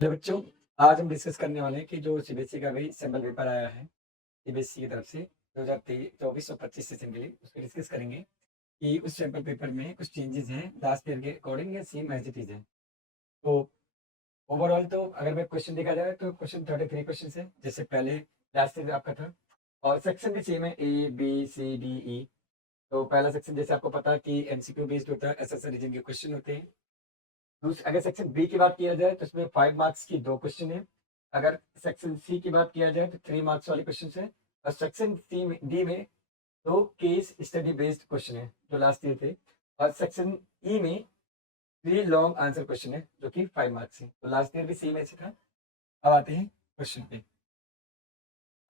Hello बच्चों, आज हम डिस्कस करने वाले हैं कि जो सीबीएसई का भी सैम्पल पेपर आया है सीबीएसई की तरफ से 2023 और 25 सेशन के लिए उसको डिस्कस करेंगे कि उस सैम्पल पेपर में कुछ चेंजेस हैं लास्ट ईयर के अकॉर्डिंग या सेम एज इट इज है। तो ओवरऑल तो अगर मैं क्वेश्चन देखा जाए तो क्वेश्चन 33 क्वेश्चन है जैसे पहले लास्ट ईयर आपका था, और सेक्शन भी सेम है A B C D E. तो पहला सेक्शन जैसे आपको पता है कि एमसीक्यू बेस्ड होता है, एसएससी रीजन के क्वेश्चन होते हैं। अगर सेक्शन बी की बात किया जाए तो उसमें 5 मार्क्स की 2 क्वेश्चन है। अगर सेक्शन सी की बात किया जाए तो 3 मार्क्स वाले क्वेश्चन है। और सेक्शन सी में डी में तो केस स्टडी बेस्ड क्वेश्चन है जो लास्ट ईयर थे। और सेक्शन ई में 3 लॉन्ग आंसर क्वेश्चन है जो कि 5 मार्क्स है। तो लास्ट ईयर भी सेम ऐसे था। अब आते हैं क्वेश्चन पे।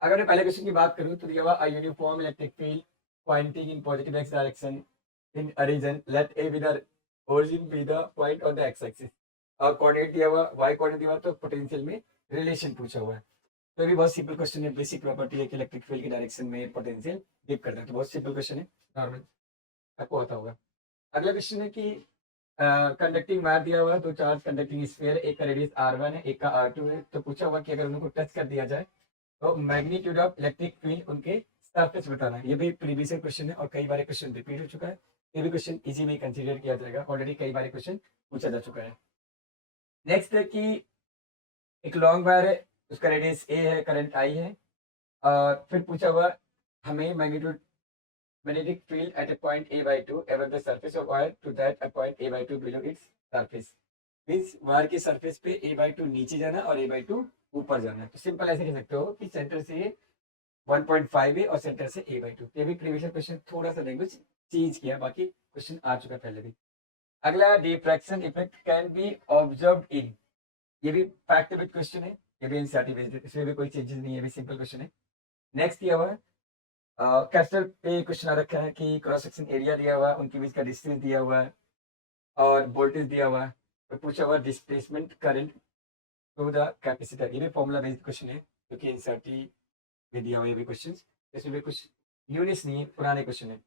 अगर मैं पहले क्वेश्चन की बात करूं तो दिया हुआ a uniform electric field pointing in positive x direction in a region let A be the origin B the point on the x axis. और कोऑर्डिनेट दिया हुआ वाई कोऑर्डिनेट दिया हुआ तो पोटेंशियल में रिलेशन पूछा हुआ है। तो ये भी बहुत सिंपल क्वेश्चन है। बेसिक प्रॉपर्टी है कि इलेक्ट्रिक फील्ड की डायरेक्शन में पोटेंशियल गिव करता है। तो बहुत सिंपल क्वेश्चन है, नॉर्मल आपको आता होगा। अगला क्वेश्चन है कि कंडक्टिंग वायर दिया हुआ है, दो चार्ज कंडक्टिंग स्फीयर, एक का रेडियस r1 है एक का r2 है। तो पूछा हुआ कि अगर उनको टच कर दिया जाए तो मैग्नीट्यूड ऑफ इलेक्ट्रिक फील्ड उनके सरफेस बताना है। ये भी प्रीवियस क्वेश्चन है और कई बार क्वेश्चन रिपीट हो चुका है। ये भी क्वेश्चन इजी में कंसीडर किया जाएगा, ऑलरेडी कई बार क्वेश्चन पूछा जा चुका है। नेक्स्ट है कि एक लॉन्ग वायर है, उसका रेडियस ए है, करंट आई है। और फिर पूछा हुआ हमें magnitude magnetic field at a point a by 2 above the surface of wire to that a point a by 2 below its surface। Means wire के सरफेस पे a by 2 नीचे जाना और a by 2 ऊपर जाना। तो सिंपल ऐसे कह सकते हो कि सेंटर से 1.5 है और सेंटर से a by 2। ये भी प्रीवियस क्वेश्चन थोड़ा सा लैंग्वेज चेंज किया, बाकी क्वेश्चन आ चुका पहले भी। अगला diffraction effect can be observed in. ये भी फैक्ट विद क्वेश्चन है, ये भी एनसीईआरटी बेस्ड है, इसमें भी कोई चेंजेस नहीं है, ये भी सिंपल क्वेश्चन है। नेक्स्ट दिया हुआ है कैस्टल पे क्वेश्चन आ रखा है कि क्रॉस सेक्शन एरिया दिया हुआ है, उनके बीच का डिस्टेंस दिया हुआ है और वोल्टेज दिया हुआ है। तो पूछा हुआ displacement current to the capacitor. ये भी फॉर्मूला बेस्ड क्वेश्चन है जो कि एनसीईआरटी में दिया हुआ है। ये भी क्वेश्चन इसमें भी कुछ न्यूनेस नहीं है, पुराने क्वेश्चन है।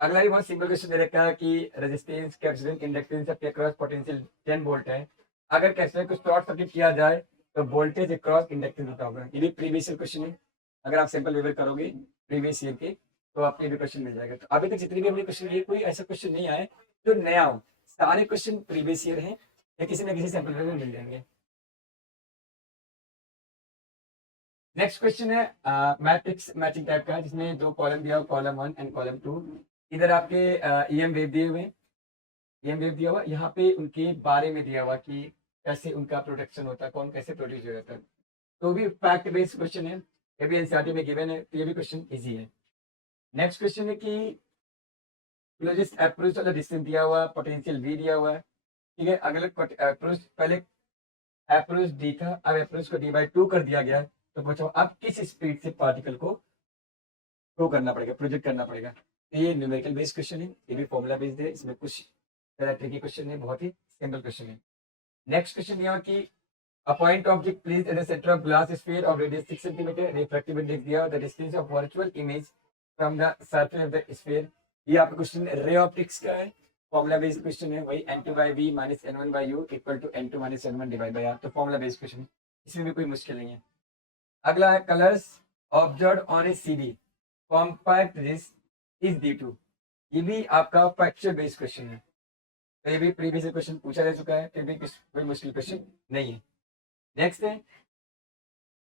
अगला भी बहुत सिंपल क्वेश्चन दे रखा है कि रेजिस्टेंस कैपेसिटेंस इंडक्टेंस सबके अक्रॉस पोटेंशियल 10 वोल्ट है। अगर कैपेसिटर को शॉर्ट सर्किट किया जाए तो वोल्टेज अक्रॉस इंडक्टेंस होता होगा। ये भी प्रीवियस क्वेश्चन है, अगर आप सिंपल वेवर करोगे प्रीवियस ईयर के तो आपको ये भी क्वेश्चन मिल जाएगा। तो अभी तक जितने भी हमने क्वेश्चन लिए कोई ऐसा क्वेश्चन नहीं आया जो नया हो, सारे क्वेश्चन प्रीवियस ईयर हैं या किसी न किसी सैंपल में मिल जाएंगे। नेक्स्ट क्वेश्चन है मैट्रिक्स मैचिंग टाइप का, जिसमें दो कॉलम दिया हुआ, कॉलम 1 एंड कॉलम 2। इधर आपके ईएम वेव दिए हुए, ईएम वेव दिया हुआ, यहाँ पे उनके बारे में दिया हुआ कि कैसे उनका प्रोटेक्शन होता है, कौन कैसे प्रोड्यूस हो जाता है। तो भी फैक्ट बेस्ड क्वेश्चन है, ये भी एनसीईआरटी में गिवन है, तो ये भी क्वेश्चन इजी है। नेक्स्ट क्वेश्चन है कि क्लोजेस्ट अप्रोच वाला डिस्टेंस दिया हुआ, पोटेंशियल वी दिया हुआ है, ठीक है। अगले अप्रोच पहले अप्रोच डी था, अब अप्रोच को डी बाई 2 कर दिया गया है। तो पूछो अब किस स्पीड से पार्टिकल को थ्रो करना पड़ेगा, प्रोजेक्ट करना पड़ेगा। तो ये न्यूमेरिकल बेस्ड क्वेश्चन है, ये भी फॉर्मूला बेस्ड है, इसमें कुछ ट्रिकी क्वेश्चन है, बहुत ही सिंपल क्वेश्चन है। नेक्स्ट क्वेश्चन दिया कि a point object placed at the center of glass sphere of radius 6 centimeter, refractive index दिया, the distance of virtual image from the surface of the sphere। ये आपका question ray optics का है, formula based question है, वही n2 by v minus n1 by u equal to n2 minus n1 divide by r। तो formula based question है, इसमें भी कोई मुश्किल नहीं है। अगला है colours observe on a CD compact disc is due to. ये भी आपका फैक्चुअल बेस्ड क्वेश्चन है, तो ये भी प्रीवियस क्वेश्चन पूछा जा चुका है, तो ये भी कोई मुश्किल क्वेश्चन नहीं है। नेक्स्ट है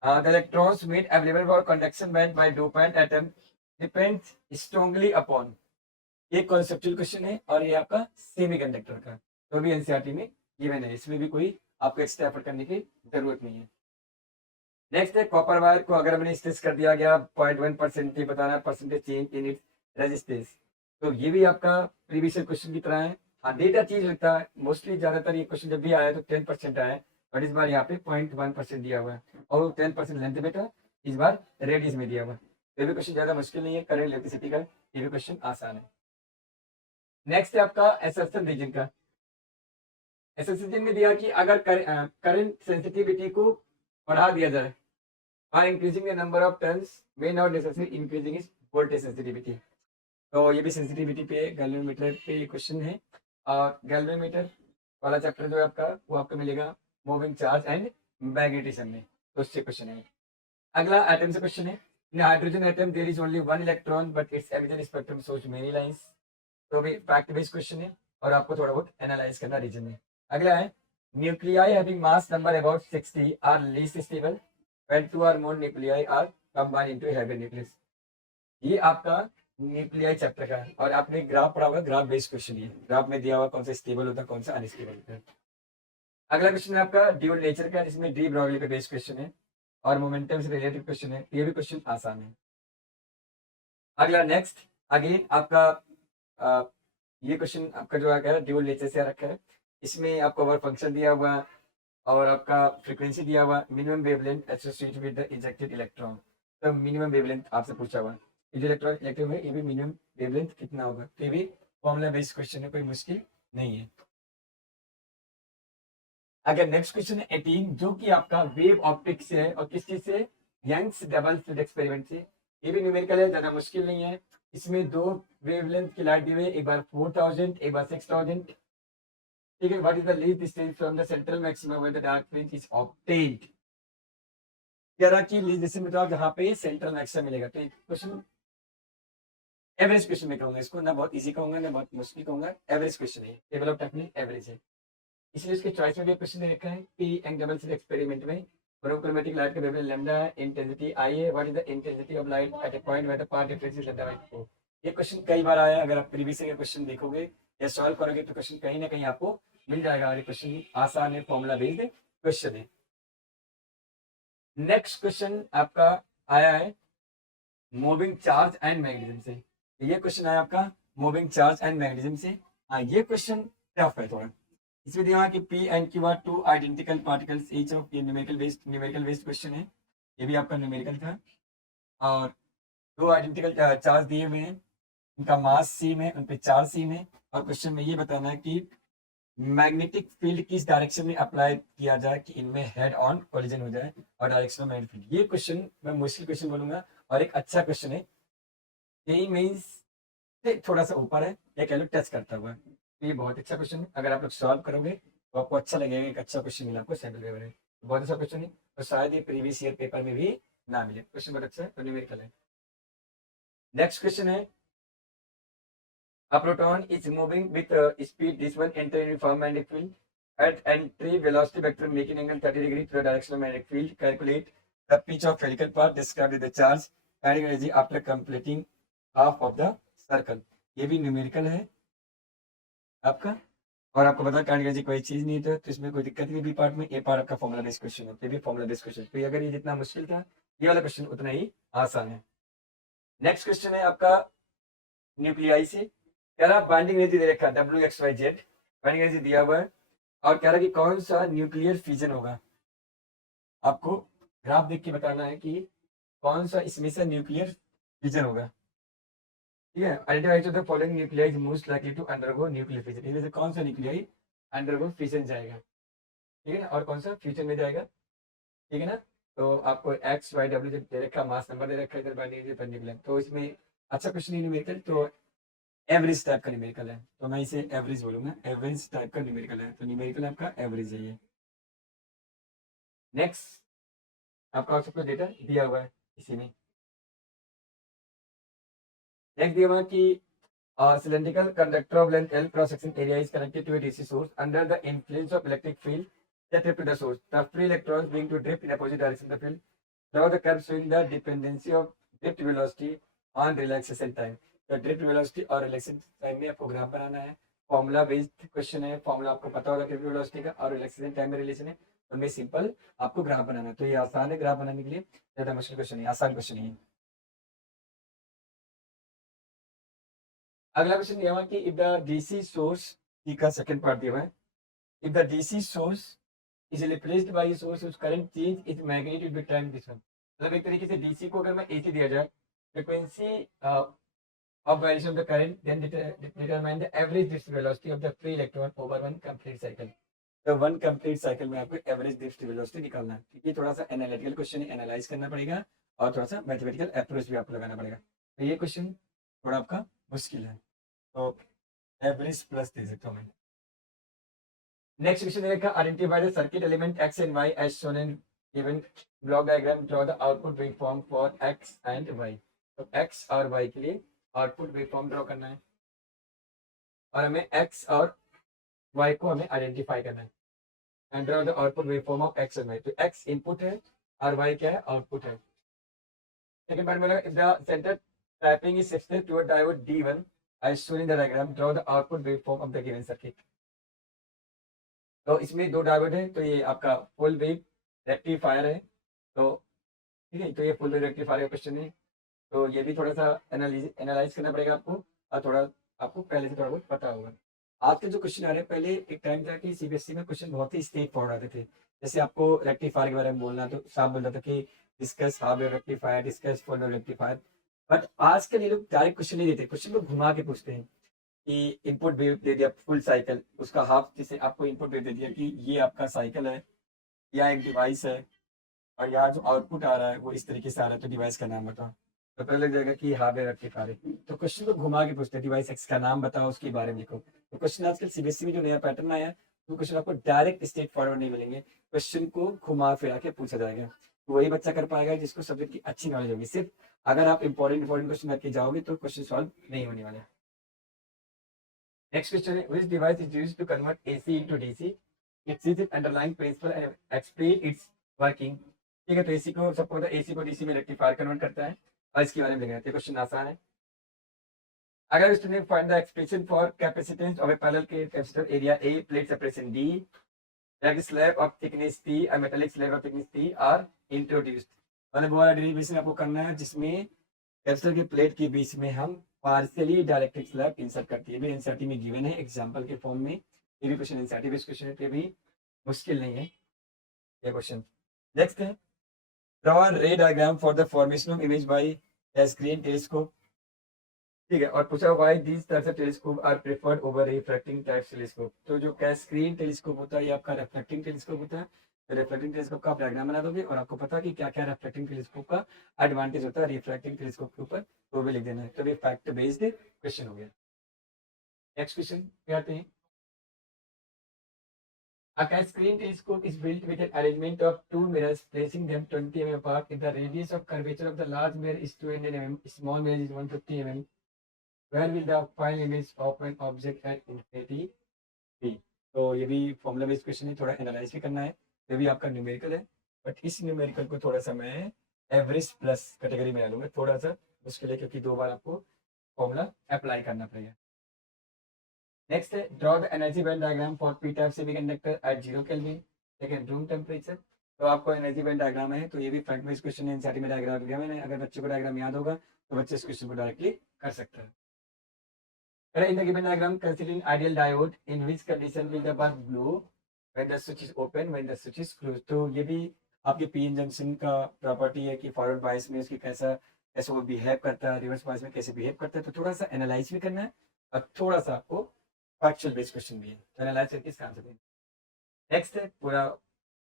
the electrons made available for conduction band by dopant atom depends strongly upon। ये कॉन्सेप्चुअल क्वेश्चन है और ये आपका सेमीकंडक्टर का, तो भी एनसीईआरटी में गिवन है, इसमें भी कोई आपको एक्स्ट्रा एफर्ट करने की जरूरत नहीं है। नेक्स्ट है कॉपर वायर को अगर हमने स्ट्रेच कर दिया गया 0.1% बताना percentage change in its resistance. तो ये भी आपका प्रीवियस क्वेश्चन की तरह है। हाँ, डेटा चेंज होता है, मोस्टली ज्यादातर ये क्वेश्चन जब भी आया तो 10% आया है, बट इस बार यहाँ पे 0.1% दिया हुआ है और 10% लेंथ में था, इस बार रेडियस में दिया हुआ है। ये भी क्वेश्चन ज्यादा मुश्किल नहीं है, करंट इलेक्ट्रिसिटी का ये भी क्वेश्चन आसान है। नेक्स्ट है आपका एसएसएल रीजन का। एसएसएल रीजन में दिया कि अगर करंट सेंसिटिविटी को बढ़ा दिया जाए by increasing the number of turns may not necessarily increasing its voltage sensitivity। तो ये भी सेंसिटिविटी पे गैल्वेनोमीटर पे क्वेश्चन है। और गैल्वेनोमीटर वाला चैप्टर जो है आपका वो आपको मिलेगा मूविंग चार्ज एंड मैग्नेटिज्म में, तो उससे क्वेश्चन है। अगला एटम से क्वेश्चन है, in hydrogen atom there is only one electron but its emission spectrum shows many lines. तो भी फैक्ट बेस्ड क्वेश्चन है और आपको थोड़ा बहुत एनालाइज करना रीजन में। अगला है, nuclei having mass number about 60 are least stable when two और more nuclei are combined into heavy nucleus. ये आपका न्यूक्लियाई चैप्टर का है और आपने ग्राफ पढ़ा होगा, ग्राफ बेस्ड क्वेश्चन है। ग्राफ में दिया हुआ कौन सा स्टेबल होता है, कौन सा अनस्टेबल होता है। अगला क्वेश्चन है आपका ड्यूल नेचर का, जिसमें डी ब्रॉगली पे बेस्ड क्वेश्चन है और मोमेंटम से रिलेटेड क्वेश्चन है। ये भी क्वेश्चन आसान है। अगला नेक्स्ट, अगेन आपका ये क्वेश्चन आपका जो है ड्यूल नेचर से रखा है। इसमें आपको वर्क फंक्शन दिया हुआ और आपका फ्रीक्वेंसी दिया हुआ, minimum wavelength associated with the ejected electron. तो मिनिमम वेवलेंथ आपसे पूछा हुआ, ये जो इलेक्ट्रॉन इलेक्ट्रॉन में ये भी मिनिमम वेवलेंथ कितना होगा। तो ये भी फॉर्मूला बेस्ड क्वेश्चन है, कोई मुश्किल नहीं है। अगर नेक्स्ट क्वेश्चन है 18, जो कि आपका वेव ऑप्टिक्स से है और किस चीज से, यंग्स डबल स्लिट एक्सपेरिमेंट से। ये भी न्यूमेरिकल है, ज्यादा मुश्किल नहीं है। इसमें दो वेवलेंथ की लाइट दी हुई है, एक बार 4000 एक बार 6000। ठीक है, what is the least distance from the central maximum when the dark fringe is obtained. कह रहा कि लीस्ट डिस्टेंस बताओ जहां पे सेंट्रल मैक्सिमम मिलेगा। तो क्वेश्चन एवरेज क्वेश्चन में कहूंगा इसको, ना बहुत इजी कहूंगा ना बहुत मुश्किल कहूंगा, एवरेज क्वेश्चन है, टेबल ऑफ टेक्निक एवरेज है। इसलिए इसके चॉइस में भी क्वेश्चन दे रखा है, P and double slit experiment में मोनोक्रोमैटिक लाइट का वेवलेंथ लैम्डा है, इंटेंसिटी आई है, what is the intensity of light at a point where the path difference is lambda by 4। ये क्वेश्चन कई बार आया है, अगर आप प्रीवियस ईयर क्वेश्चन देखोगे या सॉल्व करोगे तो क्वेश्चन कहीं ना कहीं आपको मिल जाएगा। और ये क्वेश्चन आसान है, फॉर्मूला बेस्ड क्वेश्चन है। नेक्स्ट क्वेश्चन आपका आया है मूविंग चार्ज एंड मैग्नेटिज्म से। ये क्वेश्चन आया आपका मूविंग चार्ज एंड मैग्नेटिज्म से। हाँ, ये क्वेश्चन टफ है थोड़ा। इसमें दिया कि P and Q R two identical particles each of, ये न्यूमेरिकल बेस्ड क्वेश्चन है। ये भी आपका न्यूमेरिकल था और दो आइडेंटिकल चार्ज दिए हुए हैं, उनका मास सेम है, उन पे चार्ज सेम है और क्वेश्चन में ये बताना है कि मैग्नेटिक फील्ड किस डायरेक्शन में अप्लाई किया जाए कि इनमें हेड ऑन कोलिजन हो जाए और डायरेक्शन ऑफ मैग्नेटिक फील्ड। ये क्वेश्चन मैं मुश्किल क्वेश्चन बोलूंगा और एक अच्छा क्वेश्चन है। यही मीन्स से थोड़ा सा ऊपर है या कह लो टच करता हुआ है। तो ये बहुत अच्छा क्वेश्चन है, अगर आप लोग सॉल्व करोगे तो आपको अच्छा लगेगा, एक अच्छा क्वेश्चन मिला आपको सेंट्रल पेपर में। बहुत अच्छा क्वेश्चन है तो शायद ये प्रीवियस ईयर पेपर में भी ना मिले। क्वेश्चन बहुत अच्छा है तो न्यूमेरिकल है। नेक्स्ट क्वेश्चन है, a proton is moving with speed this one enter uniform magnetic field at entry velocity vector making angle 30 degree to the direction of magnetic field. Calculate the pitch of helical path described with the charge kinetic energy after completing half of the circle। ये भी numerical है आपका और आपको पता kinetic energy कोई चीज नहीं था तो इसमें कोई दिक्कत नहीं। बी पार्ट में ए पार्ट आपका फॉर्मुला बेस्ड क्वेश्चन है, ये भी फॉर्मुला बेस्ड क्वेश्चन। तो अगर ये जितना मुश्किल था ये वाला क्वेश्चन उतना ही आसान है। नेक्स्ट क्वेश्चन है आपका न्यूक्लियाई से। कह रहा बाइंडिंग एनर्जी दे रखा WXYZ, बाइंडिंग एनर्जी दिया हुआ है और कह रहा कि कौन सा न्यूक्लियर फ्यूजन होगा। आपको ग्राफ देख के बताना है कि कौन सा इसमें से न्यूक्लियर फ्यूजन होगा। ठीक है, identify the following nuclei most likely to undergo nuclear fusion. इनमें से कौन सा न्यूक्लियाई अंडरगो फ्यूजन जाएगा, ठीक है ना, और कौन सा फ्यूजन में जाएगा, ठीक है ना। तो आपको XYW जब दे रखा, मास नंबर दे रखा है इधर बाइंडिंग एनर्जी पर न्यूक्लियर, तो इसमें अच्छा क्वेश्चन ही न्यूमेरिकल तो एवरेज टाइप का न्यूमेरिकल है, तो मैं इसे एवरेज बोलूंगा। एवरेज टाइप का न्यूमेरिकल है तो न्यूमेरिकल आपका एवरेज है ये। नेक्स्ट आपका सबको डेटा दिया हुआ है इसी में। नेक्स्ट दिया हुआ है कि cylindrical conductor of length L cross section area is connected to a DC source under the influence of electric field that drift to the source. The free electrons being to drift in opposite direction of the field. Draw the curve showing the dependency of drift velocity on relaxation time. तो drift velocity और relaxation time में आपको graph बनाना है। Formula based question है, formula आपको पता होगा drift velocity का और रिलैक्सेशन टाइम में रिलेशन है, उनमें सिंपल आपको ग्राफ बनाना है। तो ये आसान है ग्राफ बनाने के लिए, ज्यादा मुश्किल क्वेश्चन है, आसान क्वेश्चन है। अगला क्वेश्चन दिया हुआ कि if the DC source, T का सेकंड पार्ट दिया हुआ है, if the DC source is replaced by source which current change its magnitude with time this one. मतलब एक तरीके से डीसी को अगर मैं एसी दिया जाए, frequency of variation of the current, then determine the average drift velocity of the free electron over one complete cycle। तो वन कंप्लीट साइकिल में आपको एवरेज ड्रिफ्ट वेलोसिटी निकालना है। ये थोड़ा सा एनालिटिकल क्वेश्चन है, एनालाइज करना पड़ेगा और थोड़ा सा मैथमेटिकल अप्रोच भी आपको लगाना पड़ेगा। तो ये क्वेश्चन थोड़ा आपका मुश्किल है, तो एवरेज प्लस दे सकता हूँ मैं। नेक्स्ट क्वेश्चन देखा, identify the circuit element X and Y as shown in given block diagram, draw the output waveform for X and Y. तो एक्स और वाई के लिए आउटपुट वेवफॉर्म ड्रॉ करना है और हमें एक्स और वाई को हमें आइडेंटिफाई करना है। And draw the output waveform of X and Y. तो एक्स इनपुट है और वाई क्या है, आउटपुट है। सेकंड पार्ट में if the center tapping is shifted toward diode D1 as shown in the diagram, draw the output waveform of the given circuit। तो इसमें दो डायोड है, तो ये आपका फुल वेव रेक्टिफायर है। तो ठीक है, तो ये फुल वेव रेक्टिफायर का क्वेश्चन है। तो ये भी थोड़ा सा एनालाइज करना पड़ेगा आपको, और थोड़ा आपको पहले से थोड़ा बहुत पता होगा। आज के जो क्वेश्चन आ रहे हैं, पहले एक टाइम था कि सीबीएसई में क्वेश्चन बहुत ही स्ट्रेट फॉरवर्ड आते थे। जैसे आपको रेक्टिफायर के बारे में बोलना, तो साहब बोलता था कि discuss half wave rectifier, discuss full wave rectifier. But आज के लिए लोग डायरेक्ट क्वेश्चन नहीं देते, क्वेश्चन को घुमा के पूछते हैं कि इनपुट वेव दे दिया फुल साइकिल, उसका हाफ, जैसे आपको इनपुट वेव दे दिया कि ये आपका साइकिल है या एक डिवाइस है, और यहाँ जो आउटपुट आ रहा है वो इस तरीके से आ रहा है, तो डिवाइस का नाम बताओ। तो पहले लग जाएगा कि हाफ वेव रेक्टिफायर है। तो क्वेश्चन को घुमा के पूछते हैं, डिवाइस एक्स का नाम बताओ, उसके बारे में लिखो। तो क्वेश्चन आजकल सीबीएसई में जो नया पैटर्न आया है, वो क्वेश्चन आपको डायरेक्ट स्ट्रेट फॉरवर्ड नहीं मिलेंगे, क्वेश्चन को घुमा फिरा के पूछा जाएगा। तो वही बच्चा कर पाएगा जिसको सब्जेक्ट की अच्छी नॉलेज होगी। सिर्फ अगर आप इंपॉर्टेंट क्वेश्चन करके जाओगे तो क्वेश्चन सॉल्व नहीं होने वाले। नेक्स्ट क्वेश्चन है, which device is used to convert AC into DC, its is underlying principle and explain its working. ठीक है, तो एसी को सबको पता है, एसी को डीसी में रेक्टिफायर कन्वर्ट करता है, और इसके बारे में लिखना है। क्वेश्चन आसान है। अगर student find the expression for capacitance of A parallel capacitor area A, plate separation D, like slab of thickness P, a metallic slab of thickness P are introduced। मतलब वो वाला डेरिवेशन आपको करना है जिसमें कैपेसिटर की प्लेट के बीच में हम पार्शियली डायरेक्ट्रिक स्लैब इंसर्ट करती है। एनसीईआरटी में गिवन है एग्जांपल के फॉर्म में। ये भी क्वेश्चन एनसीईआरटी बेस्ड क्वेश्चन है, तो ये भी मुश्किल नहीं है ये क्वेश्चन। नेक्स्ट है, draw a ray diagram for the formation of image by Cassegrain telescope. ठीक है, और पूछा why these types of telescope are preferred over refracting type telescope. तो जो कैसग्रेन टेलीस्कोप होता है ये आपका रिफ्लेक्टिंग टेलीस्कोप होता है। तो रिफ्लेक्टिंग टेलीस्कोप का आप डायग्राम बना दोगे, और आपको पता कि क्या क्या रिफ्लेक्टिंग टेलीस्कोप का एडवांटेज होता है रिफ्रैक्टिंग टेलीस्कोप के ऊपर, तो भी लिख देना है। तो ये फैक्ट बेस्ड क्वेश्चन हो गया। नेक्स्ट क्वेश्चन क्या आते हैं, A cascading telescope is built with an arrangement of two mirrors, placing them 20 mm apart. If the radius of curvature of the large mirror is 200 mm, small mirror is 150 mm, where will the final image of an object at infinity be? तो ये भी formula based question है, थोड़ा analyse भी करना है। ये भी आपका न्यूमेरिकल है, बट इस न्यूमेरिकल को थोड़ा सा मैं एवरेज प्लस कैटेगरी में डालूंगा, थोड़ा सा मुश्किल है क्योंकि दो बार आपको फॉर्मूला अप्लाई करना पड़ेगा। नेक्स्ट है, draw the energy band diagram for P type semiconductor at 0 kelvin, second room temperature. तो आपको एनर्जी बैंड डायग्राम है, तो ये भी फैक्ट बेस्ड क्वेश्चन है, एनसीईआरटी में डायग्राम दिया मैंने। अगर बच्चे को डायग्राम याद होगा तो बच्चे इस क्वेश्चन को डायरेक्टली कर सकता है। In the given diagram, considering ideal diode, in which condition will the bulb glow when the switch is open, when the switch is closed। तो ये भी आपके पीएन जंक्शन का प्रॉपर्टी है कि फॉरवर्ड बायस में उसकी कैसा कैसे वो बिहेव करता है, रिवर्स बायस में कैसे बिहेव करता है। तो थोड़ा सा एनालाइज भी करना है, और थोड़ा सा आपको फैक्चुअल बेस्ड क्वेश्चन भी है, तो एनालाइज करके इसका आंसर दें। नेक्स्ट है, पूरा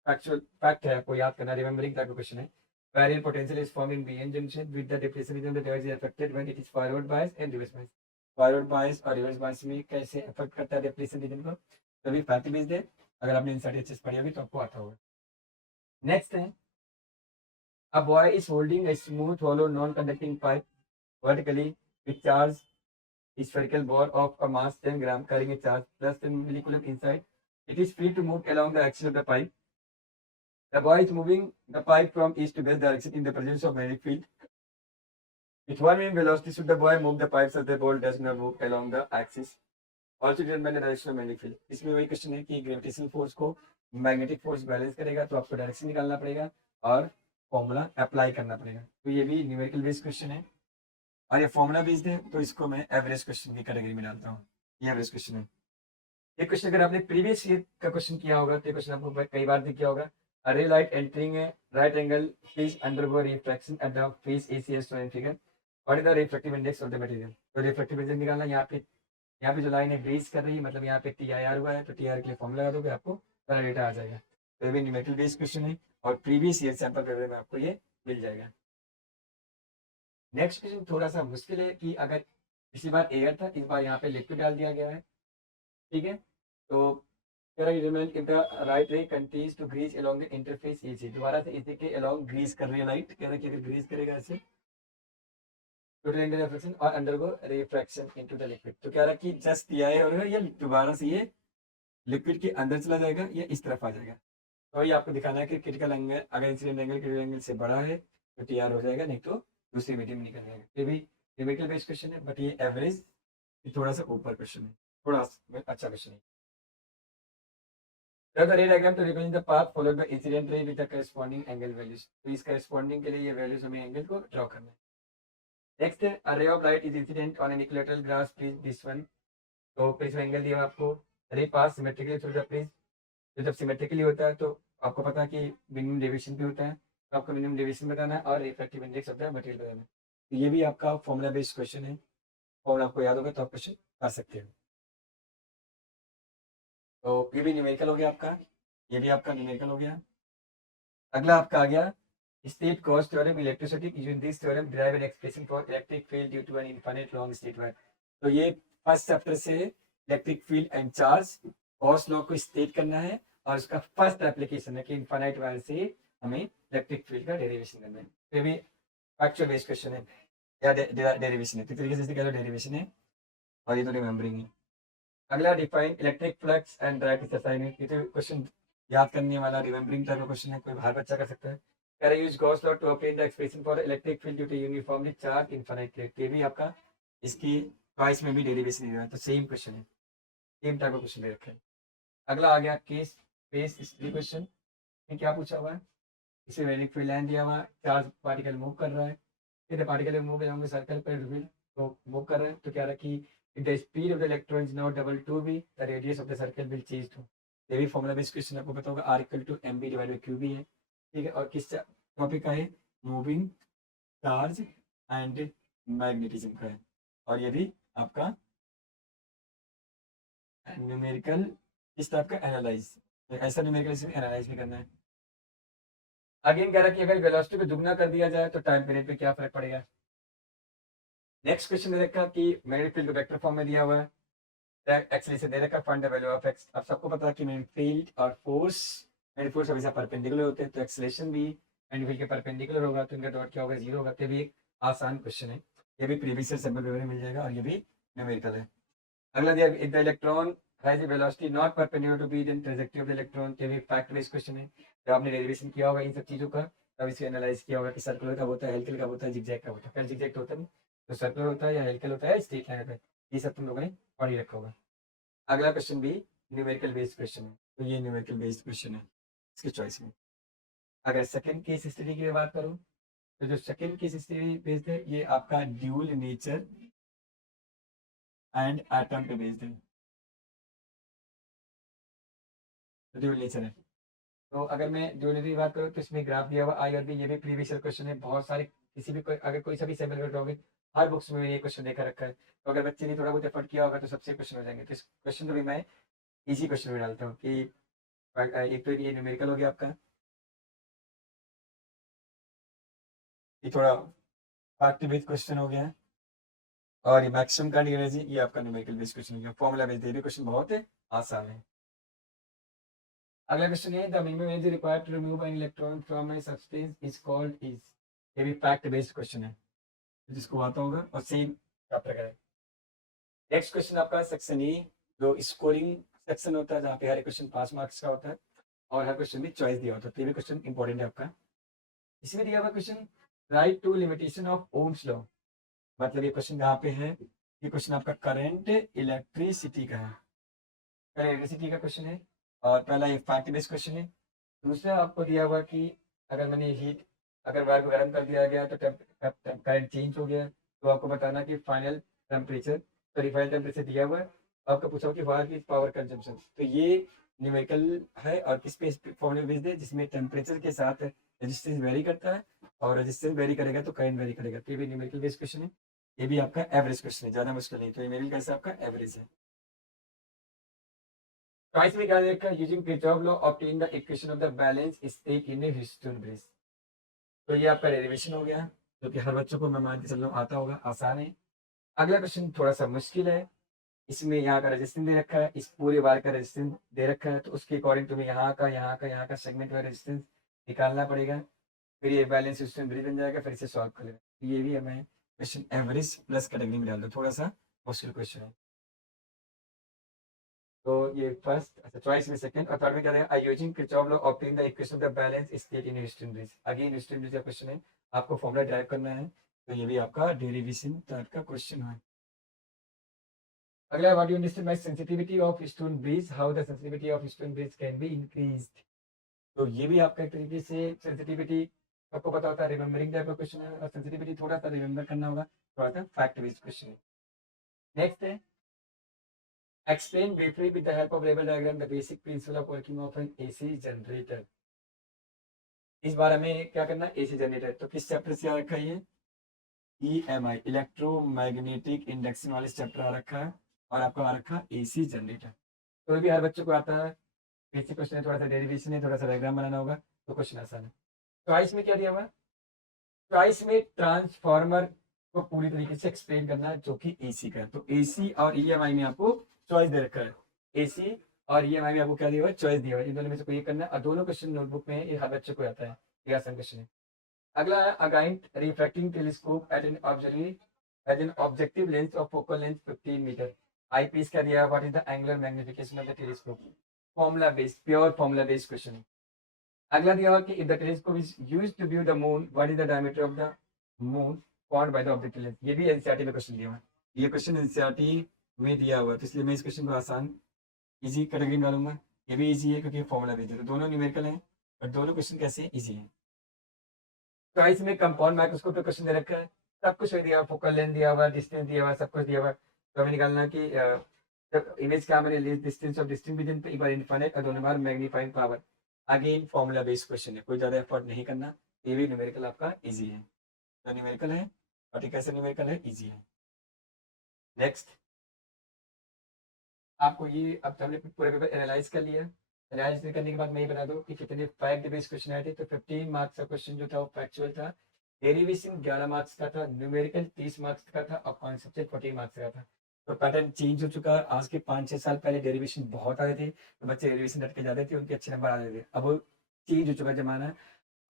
फैक्चुअल फैक्ट है, आपको याद करना, रिमेंबरिंग टाइप का क्वेश्चन है। Variable potential is formed in PN junction with the depletion region of the device is affected when it is forward bias and reverse bias। Forward bias और reverse bias में कैसे affect करता है depletion region को, तो भी fact based है। अगर आपने इंसाइड अच्छे से पढ़ी होगी तो आपको आता होगा। नेक्स्ट है, a boy is holding a smooth hollow non conducting pipe vertically with charge spherical ball of a mass 10 gram carrying a charge plus 10 millicoulomb inside. It is free to move along the axis of the pipe. The boy is moving the pipe from east to west direction in the presence of magnetic field. With 1 mm velocity, should the boy move the pipe so the ball does not move along the axis? Also determined by the direction of magnetic field। इसमें वही question है कि gravitational force को magnetic force balance करेगा, तो आपको direction निकालना पड़ेगा और फॉर्मूला अप्लाई करना पड़ेगा। तो ये भी न्यूमेरिकल बेस्ड क्वेश्चन है, और ये फॉर्मूला बेस्ड है, तो इसको मैं एवरेज क्वेश्चन की कैटेगरी में डालता हूँ। ये एवरेज क्वेश्चन है। ये क्वेश्चन अगर आपने प्रीवियस ईयर का क्वेश्चन किया होगा तो ये क्वेश्चन आपको कई बार दिख गया होगा। A ray light entering a right angle phase undergo refraction at the phase AC as shown in figure। What is the refractive index of the material? तो रिफ्रैक्टिव इंडेक्स निकालना, यहाँ पे जो लाइन है ब्रेस कर रही है, मतलब यहाँ पे TIR हुआ है, तो TIR के लिए फॉर्मूला लगा दोगे, आपको सारा डेटा आ जाएगा। तो ये भी न्यूमेरिकल बेस्ड क्वेश्चन है, और प्रीवियस ईयर सैंपल पेपर में आपको ये मिल जाएगा। नेक्स्ट क्वेश्चन थोड़ा सा मुश्किल है कि अगर पिछली बार एयर था, इस बार यहाँ पे लिक्विड डाल दिया गया है। ठीक है, तो कह रहा है रिमेंट if the right ray continues to graze along the interface AC, दोबारा से एसी के अलोंग ग्रीज कर रही है लाइट। कह रहा है कि अगर ग्रीज करेगा ऐसे टोटल एंगल रिफ्लेक्शन और undergo refraction into the liquid, तो कह रहा है कि जस्ट दिया है और ये दोबारा से ये लिक्विड के अंदर चला जाएगा या इस तरफ आ जाएगा। तो वही आपको दिखाना है कि क्रिटिकल एंगल अगर इंसिडेंट एंगल क्रिटिकल एंगल से बड़ा है तो टी आर हो जाएगा, नहीं तो दूसरी मीडियम निकल जाएगा। ये भी न्यूमेरिकल बेस्ड क्वेश्चन है, बट ये एवरेज थोड़ा सा ऊपर क्वेश्चन है, थोड़ा अच्छा क्वेश्चन है। Draw the ray diagram to represent the path followed by incident ray with the corresponding angle values, तो इस corresponding के लिए ये values हमें एंगल को ड्रॉ करना है। Next, a ray of light is incident on an equilateral glass prism, this one, तो प्रिज्म एंगल दिया आपको, रे पास सिमेट्रिकली थ्रू द प्रिज्म, तो जब सिमेट्रिकली होता है तो आपको पता है कि मिनिमम डेविएशन भी होता है, तो आपको मिनिमम डेविएशन बताना है और refractive index of the material बताना है। तो ये भी आपका फॉर्मूला बेस्ड क्वेश्चन है, फॉर्मूला आपको याद होगा तो आप क्वेश्चन कर सकते हो। तो ये भी न्यूमेरिकल हो गया आपका, ये भी आपका न्यूमेरिकल हो गया। अगला आपका आ गया state Gauss theorem electricity, using this theorem derive an expression for electric field due to an infinite long straight wire. तो ये फर्स्ट चैप्टर से electric field and charge Gauss law को स्टेट करना है और उसका फर्स्ट एप्लीकेशन है कि इनफाइनाइट वायर से हमें इलेक्ट्रिक फील्ड का डेरिवेशन करना है। तो ये भी फैक्चुअल बेस्ड क्वेश्चन है या डेरिवेशन है, तो तरीके से कह लो डेरिवेशन है और ये तो रिमेंबरिंग है। अगला define electric flux and right assignment, ये तो क्वेश्चन याद करने वाला रिमेंबरिंग टाइप का क्वेश्चन है, कोई बाहर बच्चा कर सकता है। Can use Gauss law to obtain the expression for electric field due to uniformly charge infinite plate, ये भी आपका इसकी चॉइस में भी डेरिवेशन दिया है, तो सेम क्वेश्चन है, सेम टाइप का क्वेश्चन दे रखा है। अगला आ गया केस बेस्ड हिस्ट्री क्वेश्चन में क्या पूछा हुआ है, इसे वेरिक फील्ड लाइन दिया हुआ है, चार्ज पार्टिकल मूव कर रहा है, फिर पार्टिकल मूव होंगे सर्कल पर रिवील तो मूव कर रहे हैं, तो क्या रहा कि if the speed of the electron is now double 2b, the radius of the circle will change to, ये भी फॉर्मूला बेस्ड क्वेश्चन आपको पता होगा, r equal to mb divide by qb है, ठीक है। और किस टॉपिक का है, मूविंग चार्ज एंड मैग्नेटिज्म का है, और ये भी आपका न्यूमेरिकल इस टाइप का एनालाइज, ऐसा न्यूमेरिकल इसमें एनालाइज भी करना है। अगेन कह रहा है कि अगर वेलोसिटी को दुगना कर दिया जाए तो टाइम पीरियड पे क्या फर्क पड़ेगा। नेक्स्ट क्वेश्चन दे रखा कि मैग्नेटिक फील्ड को वेक्टर फॉर्म में दिया हुआ है, एक्सेलरेशन दे रखा, find the value of x. अब सबको पता है कि मैग्नेटिक फील्ड और फोर्स, मैग्नेटिक फोर्स हमेशा परपेंडिकुलर होते हैं, तो एक्सेलरेशन भी मैग्नेटिक फील्ड के परपेंडिकुलर होगा, तो इनका डॉट क्या होगा, जीरो होगा। तो भी एक आसान क्वेश्चन है, ये भी प्रीवियस ईयर सैंपल पेपर में मिल जाएगा और ये भी न्यूमेरिकल है। अगला दिया if the electron has a velocity not perpendicular to B then trajectory of the electron, ये भी फैक्ट बेस्ड क्वेश्चन है। जब आपने डेरिवेशन किया होगा इन सब चीज़ों का, तब इसे एनालाइज किया होगा कि सर्कुलर कब होता है, हेलिकल कब होता है, जिगजैग कब होता है। पहले जिगजैग होता है तो सर्कुलर होता है या हेलिकल होता है, स्ट्रेट लाइन होता है, ये सब तुम लोगों ने पढ़ ही रखा होगा। अगला क्वेश्चन भी न्यूमेरिकल बेस्ड क्वेश्चन है, तो ये न्यूमेरिकल बेस्ड क्वेश्चन है इसकी चॉइस में। अगर सेकंड केस स्टडी की बात करूँ तो जो सेकंड केस स्टडी बेस्ड है ये आपका ड्यूल नेचर एंड एटम पे बेस्ड है, ड्यूल नेचर है। तो अगर मैं ड्यूल नेचर की बात करूँ तो इसमें ग्राफ दिया हुआ आई और बी, ये भी प्रीवियस ईयर क्वेश्चन है, बहुत सारे किसी भी अगर कोई सभी सैंपल बैठोगे हर बुक्स में ये क्वेश्चन देखा रखा है, तो अगर बच्चे ने थोड़ा बहुत एफर्ट किया होगा तो सबसे क्वेश्चन हो जाएंगे। तो इस क्वेश्चन को भी मैं इजी क्वेश्चन में डालता हूँ कि एक तो ये न्यूमेरिकल हो गया आपका, ये थोड़ा फैक्ट बेस्ड क्वेश्चन हो गया है, और ये मैक्सिमम काइंड एनर्जी ये आपका न्यूमेरिकल बेस्ड क्वेश्चन हो गया, फॉर्मूला बेस्ड। ये भी क्वेश्चन बहुत है आसान है। अगला क्वेश्चन है the minimum energy required to remove an electron from a substance is called is, ये भी फैक्ट बेस्ड क्वेश्चन है जिसको आता होगा और सेम चैप्टर का है। नेक्स्ट क्वेश्चन आपका सेक्शन ई, जो स्कोरिंग सेक्शन होता है जहाँ पे हर क्वेश्चन 5 मार्क्स का होता है और हर क्वेश्चन में चॉइस दिया होता है, तो ये भी क्वेश्चन इंपॉर्टेंट है आपका। इसमें दिया हुआ question write two limitation of Ohm's law, मतलब ये क्वेश्चन कहाँ पे है, ये क्वेश्चन आपका करंट इलेक्ट्रिसिटी का है, करंट इलेक्ट्रिसिटी का क्वेश्चन है। और पहला ये फैक्ट बेस्ड क्वेश्चन है। दूसरा आपको दिया हुआ कि अगर मैंने हीट, अगर वायर को गर्म कर दिया गया तो करंट चेंज हो गया, तो आपको बताना कि final temperature, sorry final temperature दिया हुआ है, आपका पूछा हुआ कि वायर की पावर कंजम्पशन, तो ये न्यूमेरिकल है और किस पे फॉर्मूला बेस्ड है जिसमें टेम्परेचर के साथ रेजिस्टेंस वेरी करता है और रेजिस्टेंस वेरी करेगा तो करंट वेरी करेगा, तो ये भी न्यूमेरिकल बेस्ड क्वेश्चन है। ये भी आपका एवरेज क्वेश्चन है, ज़्यादा मुश्किल नहीं, तो ये मेरे कैसे आपका एवरेज है। चॉइस में क्या देखा, using Kirchhoff law obtain the equation of the balance state in A Houston bridge, तो ये आपका डेरिवेशन हो गया जो कि हर बच्चों को मैं मान के चल रहा हूँ आता होगा, आसान है। अगला क्वेश्चन थोड़ा सा मुश्किल है, इसमें यहाँ का रेजिस्टेंस दे रखा है, इस पूरे वायर का रेजिस्टेंस दे रखा है, तो उसके अकॉर्डिंग तुम्हें यहाँ का सेगमेंट का रेजिस्टेंस निकालना पड़ेगा। फिर ये बैलेंस सिस्टम ब्रिज बन जाएगा, फिर इसे सॉल्व कर लेना। ये भी हमें क्वेश्चन एवरेज प्लस कैटेगरी में डाल दो, थोड़ा सा मुश्किल क्वेश्चन है। तो ये फर्स्ट, अच्छा चॉइस में सेकंड और थर्ड में क्या रहेगा, using Kirchhoff law obtain the equation of the balance state in Houston bridge. Again Houston bridge का क्वेश्चन है, आपको फॉर्मूला ड्राइव करना है, तो ये भी आपका डेरिवेशन टाइप का क्वेश्चन है। अगला, what you understand by sensitivity of stone bridge, how the sensitivity of stone bridge can be increased. तो ये भी आपका एक तरीके से सेंसिटिविटी आपको पता होता है, रिमेंबरिंग टाइप का क्वेश्चन है, और सेंसिटिविटी थोड़ा सा रिमेंबर करना होगा, थोड़ा सा फैक्ट बेस्ड क्वेश्चन है। नेक्स्ट है, explain briefly with the help of label diagram the basic principle of working of an AC generator। इस बार हमें क्या करना है, एसी जनरेटर, तो किस चैप्टर से आ रखा है ये, EMI इलेक्ट्रोमैग्नेटिक इंडक्शन वाले चैप्टर आ रखा है, और आपका आ रखा है एसी जनरेटर। तो ये भी हर बच्चों को आता है, बेसिक क्वेश्चन है, थोड़ा सा डेरिवेशन है, थोड़ा सा डायग्राम बनाना होगा, तो क्वेश्चन आसान है। चॉइस में क्या दिया हुआ है, चॉइस में ट्रांसफॉर्मर को पूरी तरीके से एक्सप्लेन करना है जो कि एसी का है, तो एसी और ईएमआई में आपको चॉइस दे रखा है, एसी और ईएमआई में आपको क्या दिया हुआ है, चॉइस दिया हुआ है, इन दोनों में से कोई एक करना है, और दोनों क्वेश्चन नोटबुक में ये हर बच्चे को आता है, ये आसान क्वेश्चन है। अगला है, a giant refracting telescope at an observatory at an objective length of focal length 15 metre, eyepiece क्या दिया है, what is the angular magnification of the telescope, formula based, pure formula based question है। अगला दिया हुआ कि if the telescope is used to view the moon, what is the diameter of the moon found by the objective lens. ये भी NCERT में question दिया हुआ है, ये क्वेश्चन एनसीईआरटी में दिया हुआ है, तो इसलिए मैं इस क्वेश्चन को आसान इजी कैटेगरी में डालूंगा। ये भी इजी है क्योंकि फॉर्मूला बेस्ड है, तो दोनों न्यूमेरिकल हैं, और दोनों क्वेश्चन कैसे इजी हैं। चॉइस में कंपाउंड माइक्रोस्कोप पे क्वेश्चन दे रखा है, सब कुछ दिया हुआ, फोकल लेंथ दिया हुआ, डिस्टेंस दिया हुआ, सब कुछ दिया हुआ, तो हमें निकालना कि जब इमेज का मैंने less distance of distance with in पे एक बार इनफाइनाइट और दोनों बार magnifying power. Again formula based question है, कोई ज़्यादा एफर्ट नहीं करना, ये भी न्यूमेरिकल आपका इजी है, तो न्यूमेरिकल है, और कैसे न्यूमेरिकल है, इजी है। नेक्स्ट, आपको ये अब हमने पूरे पेपर एनालाइज कर लिया, एनालाइज करने के बाद मैं ये बता दूं कि कितने फैक्ट बेस्ड क्वेश्चन आए थे, तो 15 मार्क्स का क्वेश्चन जो था वो फैक्चुअल था, डेरिवेशन 11 मार्क्स का था, न्यूमेरिकल 30 मार्क्स का था, और कॉन्सेप्चुअल 14 मार्क्स का था। तो पैटर्न चेंज हो चुका है, आज के 5-6 साल पहले डेरिवेशन बहुत आए थे, तो बच्चे डेरिवेशन रट के जाते थे, उनके अच्छे नंबर आ जाते थे, अब वो चेंज हो चुका जमाना है,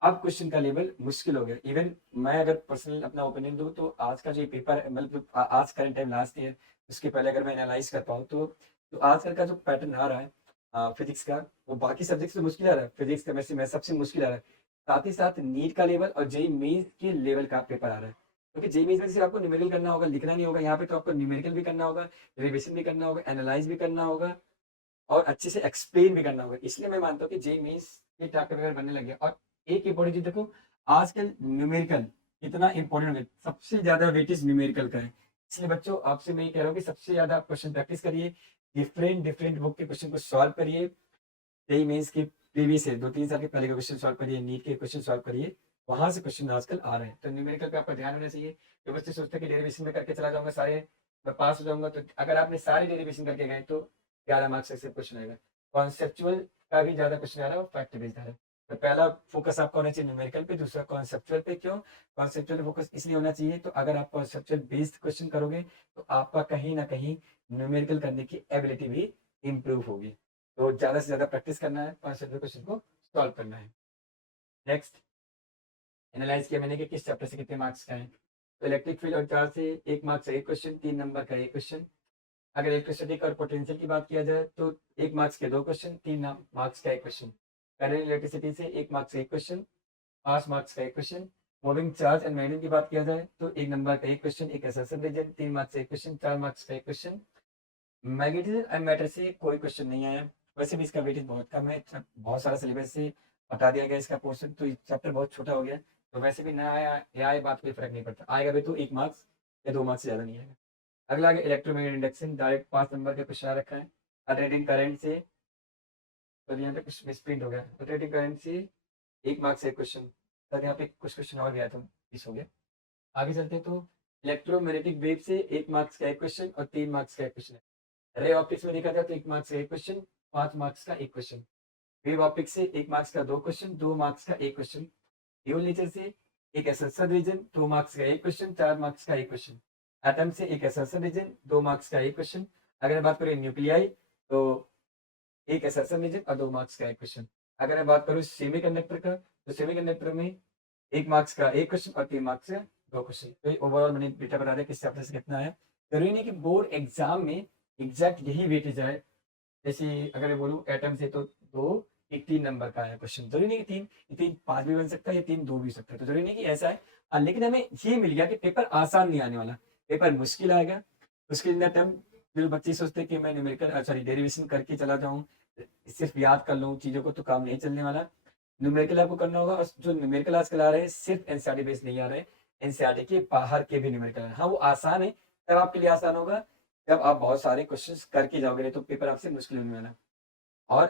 अब क्वेश्चन का लेवल मुश्किल हो गया। इवन मैं अगर पर्सनल अपना ओपिनियन दूं, तो आज का जो पेपर है, मतलब आज करंट टाइम लास्ट ईयर, उसके पहले अगर मैं एनालाइज कर पाऊँ, तो आजकल का जो पैटर्न आ रहा है फिजिक्स का, वो बाकी सब्जेक्ट से मुश्किल आ रहा है, फिजिक्स केमिस्ट्री मैथ सबसे मुश्किल आ रहा है, साथ ही साथ नीट का लेवल और जेईई मेंस के लेवल का पेपर आ रहा है, क्योंकि जेईई मेंस में सिर्फ आपको न्यूमेरिकल करना होगा, लिखना नहीं होगा, यहाँ पे तो आपको न्यूमेरिकल भी करना होगा, रिविजन भी करना होगा, एनालाइज भी करना होगा, और अच्छे से एक्सप्लेन भी करना होगा। इसलिए मैं मानता हूँ कि जेईई मेंस के टाइप का पेपर बनने लग गया। और एक इंपॉर्टेंट चीज देखो, आजकल न्यूमेरिकल कितना इंपॉर्टेंट है, सबसे ज्यादा वेटेज न्यूमेरिकल का है, इसलिए बच्चों आपसे मैं ये कह रहा हूँ कि सबसे ज्यादा आप क्वेश्चन प्रैक्टिस करिए, डिफरेंट डिफरेंट बुक के क्वेश्चन को सॉल्व करिए, जेईई मेंस के प्रीवियस है 2-3 साल के पहले के क्वेश्चन सॉल्व करिए, नीट के क्वेश्चन सॉल्व करिए, वहां से क्वेश्चन आजकल आ रहे हैं। तो न्यूमेरिकल पे आपका ध्यान होना चाहिए। जो बच्चे सोचते हैं कि डेरिवेशन में करके चला जाऊंगा सारे, मैं पास हो जाऊंगा, तो अगर आपने सारे डेरिवेशन करके गए तो 11 मार्क्स से क्वेश्चन आएगा। कॉन्सेप्चुअल का भी ज्यादा क्वेश्चन आ रहा है और फैक्ट बेस्ड आ रहा है, तो पहला फोकस आपका होना चाहिए न्यूमेरिकल पे, दूसरा कॉन्सेप्चुअल पे। क्यों कॉन्सेप्चुअल फोकस इसलिए होना चाहिए, तो अगर आप कॉन्सेप्चुअल बेस्ड क्वेश्चन करोगे, तो आपका कहीं ना कहीं न्यूमेरिकल करने की एबिलिटी भी इम्प्रूव होगी। तो ज़्यादा से ज़्यादा प्रैक्टिस करना है, कॉन्सेप्ट क्वेश्चन को सॉल्व करना है। नेक्स्ट, एनालाइज किया मैंने कि किस चैप्टर से कितने मार्क्स का है, तो इलेक्ट्रिक फील्ड और चार्ज से 1 मार्क्स का एक क्वेश्चन, 3 नंबर का एक क्वेश्चन। अगर इलेक्ट्रिसिटी और पोटेंशियल की बात किया जाए, तो 1 मार्क्स के 2 क्वेश्चन, 3 मार्क्स का एक क्वेश्चन। करंट इलेक्ट्रिसिटी से 1 मार्क्स का एक क्वेश्चन, 5 मार्क्स का एक question. Moving charge and magnet की बात किया जाए, तो 1 नंबर का एक क्वेश्चन, एक एसर्शन रीजन, 3 मार्क्स का एक क्वेश्चन, 4 मार्क्स का एक क्वेश्चन। मैग्नेटिज्म एंड मैटर से कोई क्वेश्चन नहीं आया, वैसे भी इसका वेटेज बहुत कम है, बहुत सारा सिलेबस से हटा दिया गया इसका पोर्शन, तो चैप्टर बहुत छोटा हो गया, तो वैसे भी ना आया या आए बात कोई फर्क नहीं पड़ता, आएगा भी तो 1 मार्क्स या 2 मार्क्स से ज़्यादा नहीं आएगा। अगला आगे इलेक्ट्रोमैग्नेटिक इंडक्शन, डायरेक्ट 5 नंबर का क्वेश्चन आ रखा है। अल्टरनेटिंग करंट से, तो यहाँ पे कुछ मिसप्रिंट हो गया, अल्टरनेटिंग करंट से 1 मार्क्स से एक क्वेश्चन, सर यहाँ पे कुछ क्वेश्चन और गया था, मिस हो गया। आगे चलते हैं, तो इलेक्ट्रोमैग्नेटिक वेव से 1 मार्क्स का एक क्वेश्चन और 3 मार्क्स का एक क्वेश्चन है। रे ऑप्टिक्स में देखा जाए तो 1 मार्क्स का एक क्वेश्चन, 5 मार्क्स का एक क्वेश्चन। वेव ऑप्टिक्स से 1 मार्क्स का 2 क्वेश्चन, 2 मार्क्स का एक क्वेश्चन। ड्यूल नेचर से एक एसर्शन रीजन, 2 मार्क्स का एक क्वेश्चन, 4 मार्क्स का एक क्वेश्चन। एटम से एक एसर्शन रीजन, 2 मार्क्स का एक क्वेश्चन। अगर मैं बात करूँ न्यूक्लियाई तो एक असर्शन रीजन और 2 मार्क्स का 1 क्वेश्चन। अगर मैं बात करूँ सेमीकंडक्टर का, तो सेमीकंडक्टर में 1 मार्क्स का 1 क्वेश्चन और 3 मार्क्स से 2 क्वेश्चन। तो ये ओवरऑल मैंने डेटा बता दिया किस चैप्टर से कितना है। ज़रूरी नहीं कि बोर्ड एग्ज़ाम में एग्ज़ैक्ट यही वेटेज आए। जैसे अगर मैं बोलूँ एटम से तो 2, एक 3 नंबर का है क्वेश्चन। ज़रूरी नहीं कि 3 5 भी बन सकता है या 3 2 भी हो सकता है। तो ज़रूरी नहीं कि ऐसा है। लेकिन हमें ये मिल गया कि पेपर आसान नहीं आने वाला, पेपर मुश्किल आएगा। उसके इन द टर्म जो बच्चे सोचते हैं कि मैं न्यूमेरिकल सॉरी डेरिवेशन करके चला जाऊँ, सिर्फ़ याद कर लूँ चीज़ों को, तो काम नहीं चलने वाला। न्यूमेरिकल आपको करना होगा और जो न्यूमेरिकल आजकल आ रहे हैं सिर्फ़ एनसीईआरटी बेस्ड नहीं आ रहे हैं, एनसीईआरटी के बाहर के भी न्यूमेरिकल हैं। हाँ, वो आसान है, तब आपके लिए आसान होगा जब आप बहुत सारे क्वेश्चंस करके जाओगे, नहीं तो पेपर आपसे मुश्किल होने वाला है। और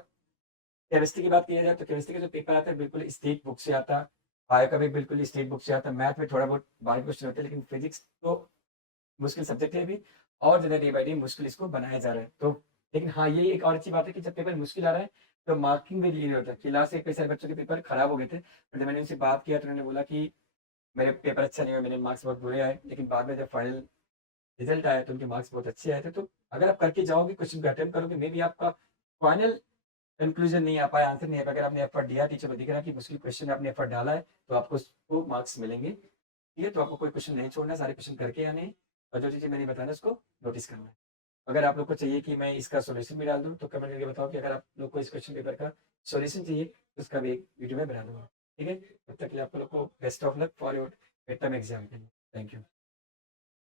केमिस्ट्री की बात की जाए तो केमिस्ट्री का जो पेपर आता है बिल्कुल स्टेट बुक से आता है, बायो का भी बिल्कुल स्टेट बुक से आता है, मैथ में थोड़ा बहुत बाहरी क्वेश्चन होते हैं, लेकिन फिजिक्स तो मुश्किल सब्जेक्ट है अभी और ज़्यादा डे बाय डे मुश्किल इसको बनाया जा रहा है। तो लेकिन हाँ, ये एक और अच्छी बात है कि जब पेपर मुश्किल आ रहा है, तो मार्किंग भी रिलीज़ होता है कि लास्ट में कई सारे बच्चों के पेपर खराब हो गए थे। तो जब मैंने उनसे बात किया तो उन्होंने बोला कि मेरे पेपर अच्छा नहीं हुआ, मेरे मार्क्स बहुत बुरे आए, लेकिन बाद में जब फाइनल रिजल्ट आया तो उनके मार्क्स बहुत अच्छे आए थे। तो अगर आप करके जाओगे, क्वेश्चन को अटेम्प्ट करोगे, मे बी आपका फाइनल कंक्लूजन नहीं आ पाया, आंसर नहीं आ पाया, अगर आपने एफर्ट दिया, टीचर को दिख रहा है कि मुश्किल क्वेश्चन में आपने एफर्ट डाला है, तो आपको उसको मार्क्स मिलेंगे। ठीक है? तो आपको कोई क्वेश्चन नहीं छोड़ना है, सारे क्वेश्चन करके आने हैं और जो चीज़ें मैंने बताया उसको नोटिस करना है। अगर आप लोग को चाहिए कि मैं इसका सॉल्यूशन भी डाल दूँ, तो कमेंट करके बताओ कि अगर आप लोग को इस क्वेश्चन पेपर का सॉल्यूशन चाहिए, तो उसका भी एक वीडियो मैं बना दूँगा। ठीक है? तब तक के लिए आप लोग को best of luck for your mid term exam के लिए। Thank you.